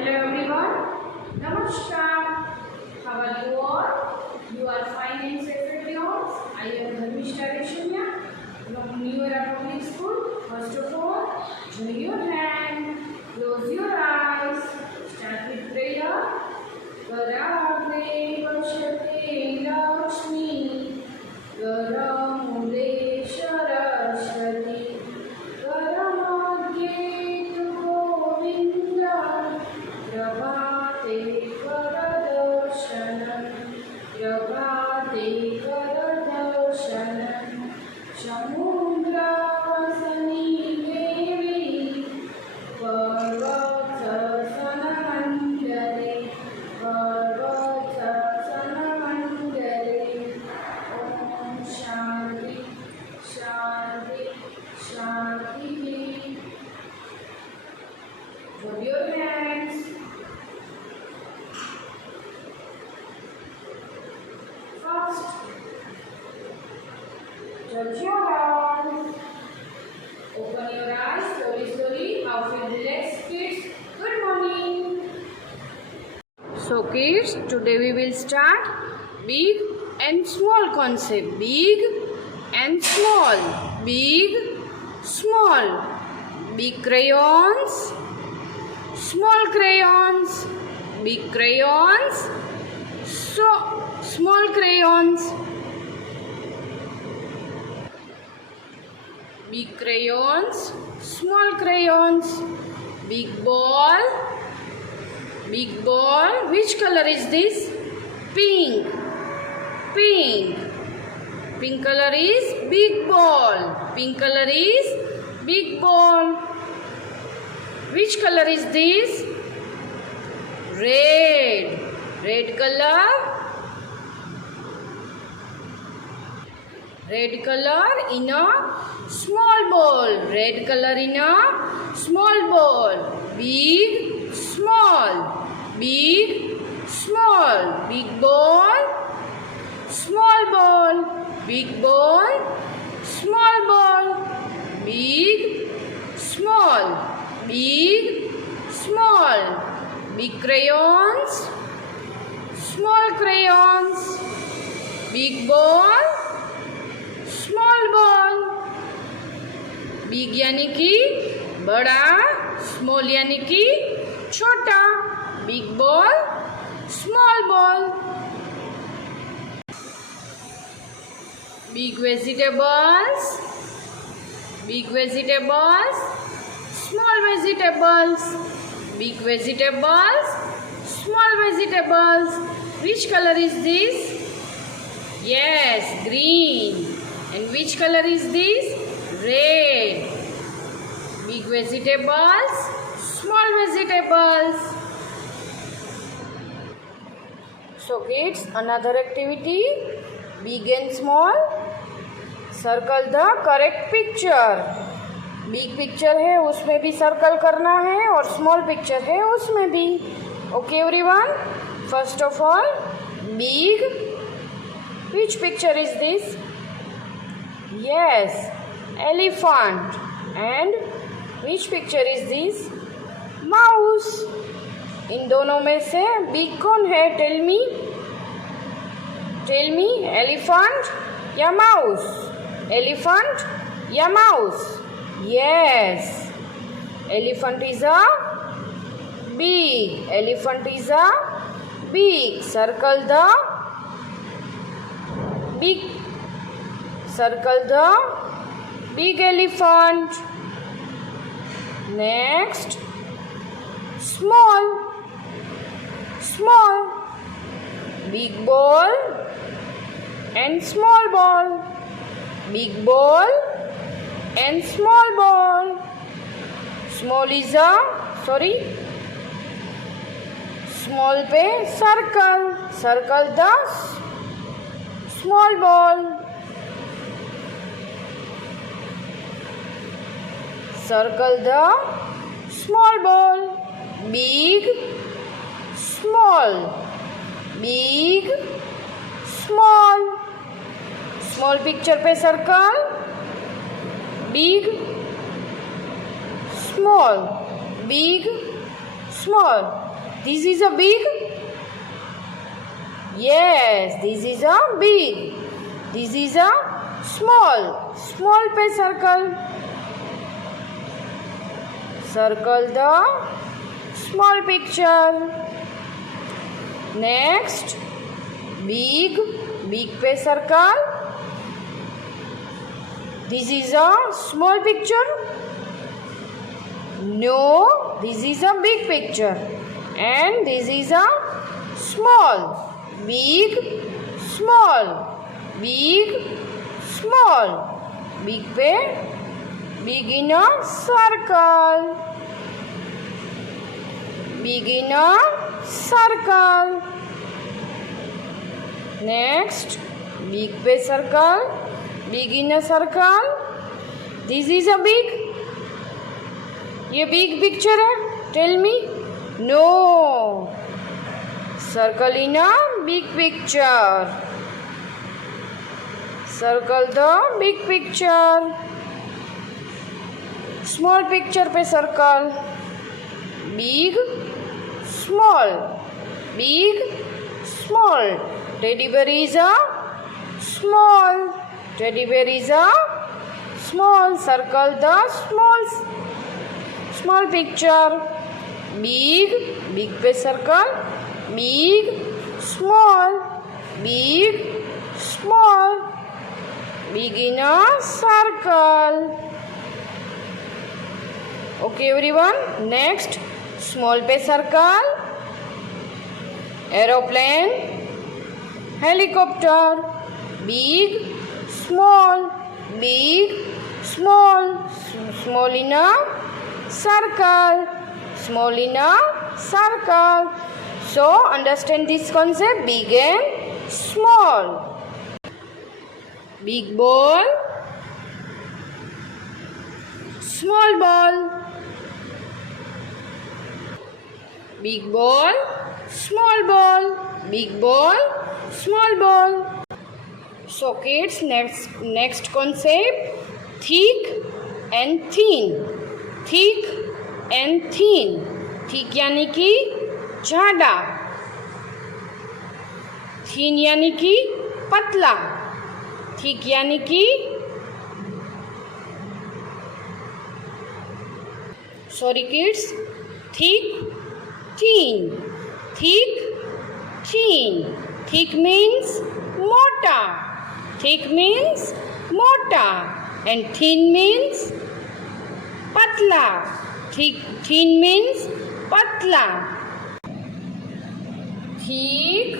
Hello everyone. Namaskar. How are you all? You are fine and safe at yours. I am Dharmishta Reshamiya from New Era Public School. First of all, join your hand, close your eyes, start with prayer. Karagre Vashate Lakshmi Karamule Saraswati Karamadye Govinda Prabhate Karadarshanam Prabhate Karadarshanam Samudravasani Devi Parvatsasanamandare Parvatsasanamandare Om Shanti Shanti Shanti. Put your hands. First, touch your hands. Open your eyes slowly, slowly. How feel relaxed, kids? Good morning. So, kids, today we will start big and small concept. Big and small. Big, small. Big crayons. Small crayons, big crayons, small crayons, big crayons, small crayons, big ball, which color is this? Pink, pink, pink color is big ball, pink color is big ball. Which color is this? Red. Red color. Red color in a small ball. Red color in a small ball. Big, small. Big, small. Big ball. Small ball. Big ball. Small ball. Big, small. Big, small, big crayons, small crayons, big ball, small ball, big यानी कि बड़ा, small यानी कि छोटा, big ball, small ball, big vegetables, small vegetables, big vegetables, small vegetables. Which color is this? Yes, green. And which color is this? Red. Big vegetables, small vegetables. So kids, another activity, big and small. Circle the correct picture. Big picture है उसमें भी circle करना है और small picture है उसमें भी. Okay everyone, first of all big. Which picture is this? Yes, elephant. And which picture is this? Mouse. इन दोनों में से बिग कौन है? टेल मी, एलिफेंट या माउस? एलिफेंट या mouse? Yes, elephant is a big. Elephant is a big. Circle the big. Circle the big elephant. Next, small. Big ball and small ball. Big ball and small ball. Small is a small पे circle. Circle the small ball. Circle the small ball. Big, small. Big, small. Small picture पे circle. Big, small, big, small. This is a big. Yes, this is a big. This is a small. Small पे circle. Circle the small picture. Next, big. Big पे circle. This is a small picture. No, this is a big picture. And this is a small. Big, small. Big, small. Big पे big in a circle. Big in a circle. Next, big पे circle. Big in a circle. This is a big. ये big picture है. Tell me. No. Circle in a big picture. Circle the big picture. Small picture पे circle. Big, small. Big, small. Teddy bear is a small. Teddy bear is a small. Circle the small picture. Big, big पे circle. Big, small. Big, small. Big in a circle. Okay everyone. Next, small पे circle. Aeroplane. Helicopter. Big, small. Big, small. Small in a circle. Small in a circle. So understand this concept, big and small. Big ball, small ball. Big ball, small ball. Big ball, small ball. So kids, next concept, thick and thin. Thick and thin. Thick यानी कि ज़्यादा. Thin यानी कि पतला. Thick यानी कि sorry kids, thick, thin. Thick, thin. Thick means मोटा. Thick means मोटा. And thin means पतला. Thin means पतला. Thick,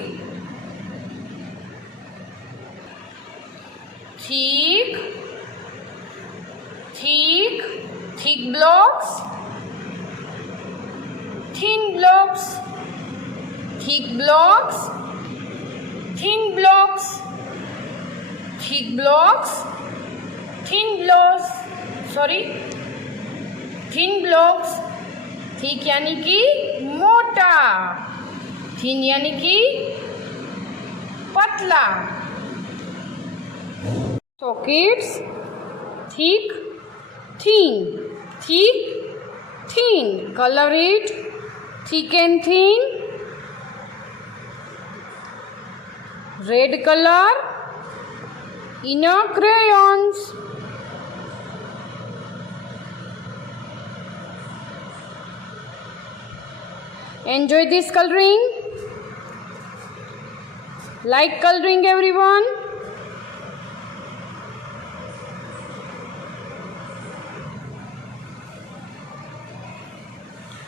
thick, thick, thick blocks, thin blocks, thick blocks, thin blocks, thick blocks, thin blocks, sorry, thin blocks. thick यानी कि मोटा. thin यानी कि पतला. So kids, thick, thin, thick, thin. Color it thick and thin. Red color in a crayons. Enjoy this coloring. Like coloring everyone.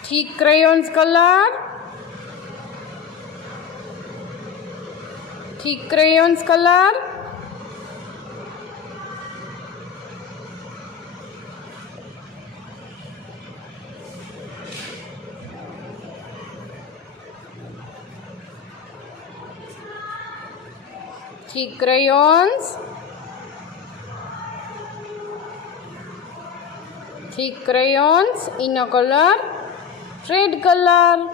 Thick crayons color. Thick crayons color. Thick crayons. Thick crayons in a color red color.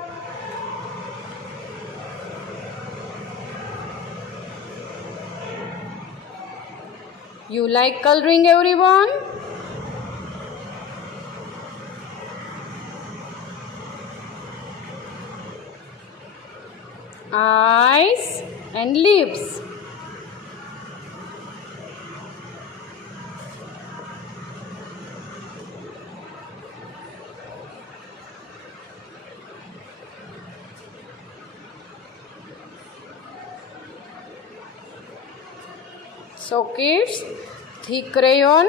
You like coloring everyone? eyes and lips. So kids, thick crayon,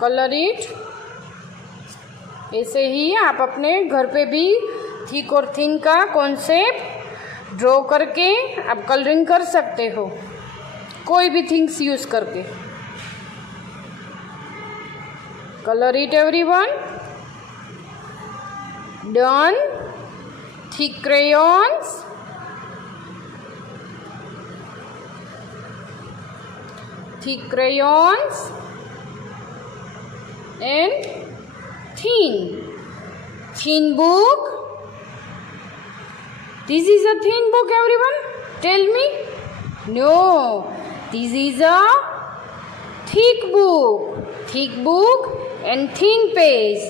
colour it. ऐसे ही आप अपने घर पे भी thick और thin का concept draw करके आप कलरिंग कर सकते हो, कोई भी थिंग्स यूज़ करके। Color it everyone. Done. Thick crayons. Thick crayons. And thin. Thin book. This is a thin book everyone. Tell me. No. This is a thick book. Thick book and thin page.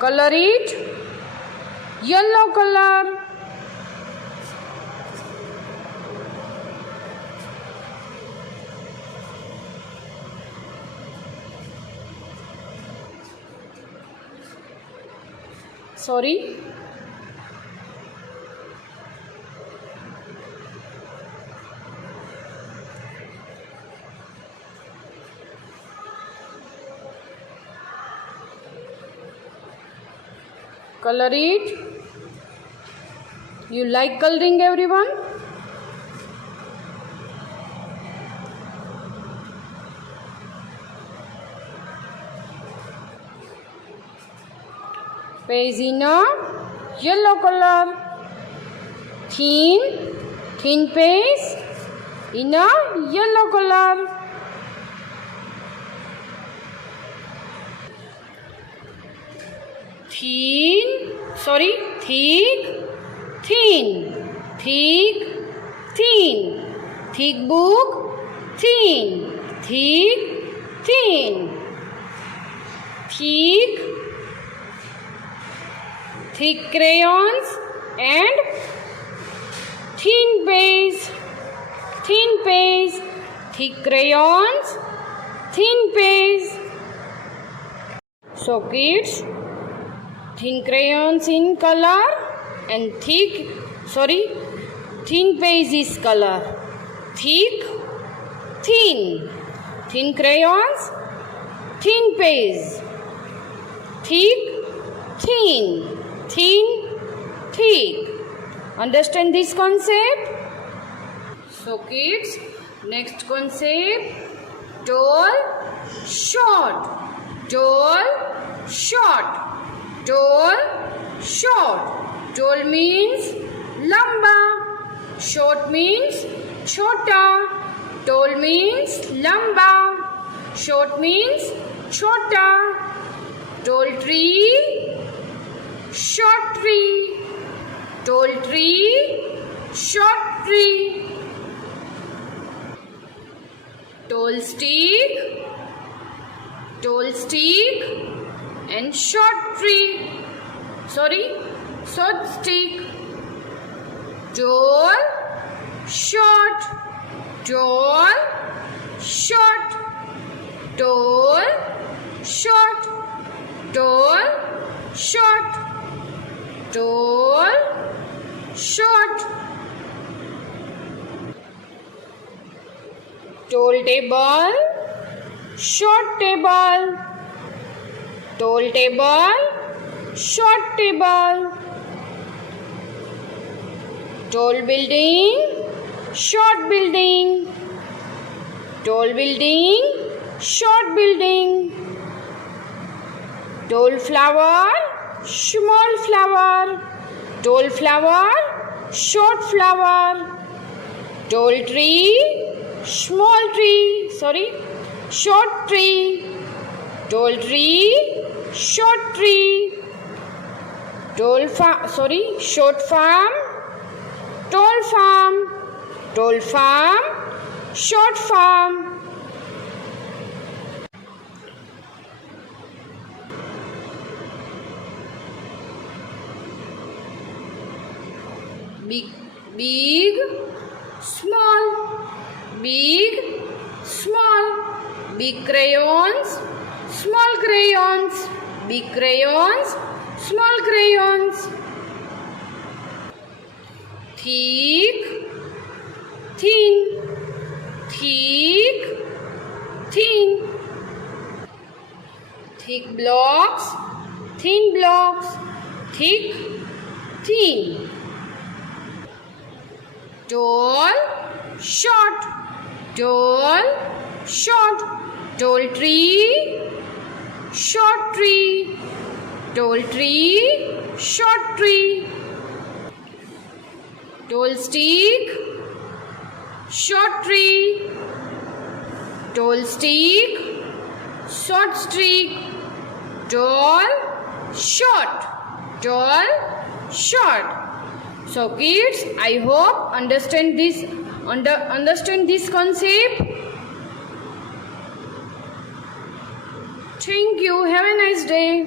Color it yellow color. Sorry. Color it. You like coloring everyone? Page in a yellow color. Thin page in a yellow color. Thick, thin. Thick book, thin. Thick crayons and thin page. Thick crayons, thin page. So kids, thin crayons in color and thin page is color. Thin crayons, thin page. Thick. Understand this concept? So kids, next concept, tall, short. Tall means lamba. Short means chota. Tall means lamba. Short means chota. Tall tree, short tree. Tall tree, short tree. Tall stick and short stick. Tall, short. Tall, short. Tall table, short table. Tall table, short table. Tall building, short building. Tall building, short building. Tall flower, small flower. Tall flower, short flower. Tall tree, small tree. Short tree. Tall tree, short tree. Short farm, tall farm. Tall farm, short farm. big, big, small, big, small, big crayons, small crayons, big crayons, small crayons, thick, thin, thick, thin, thick blocks, thin blocks, thick, thin, tall, short, tall, short, tall tree, short tree, tall tree, short tree, tall stick, short tree, tall stick, short stick, tall, short, tall, short. So kids, I hope understand this concept. Thank you. Have a nice day.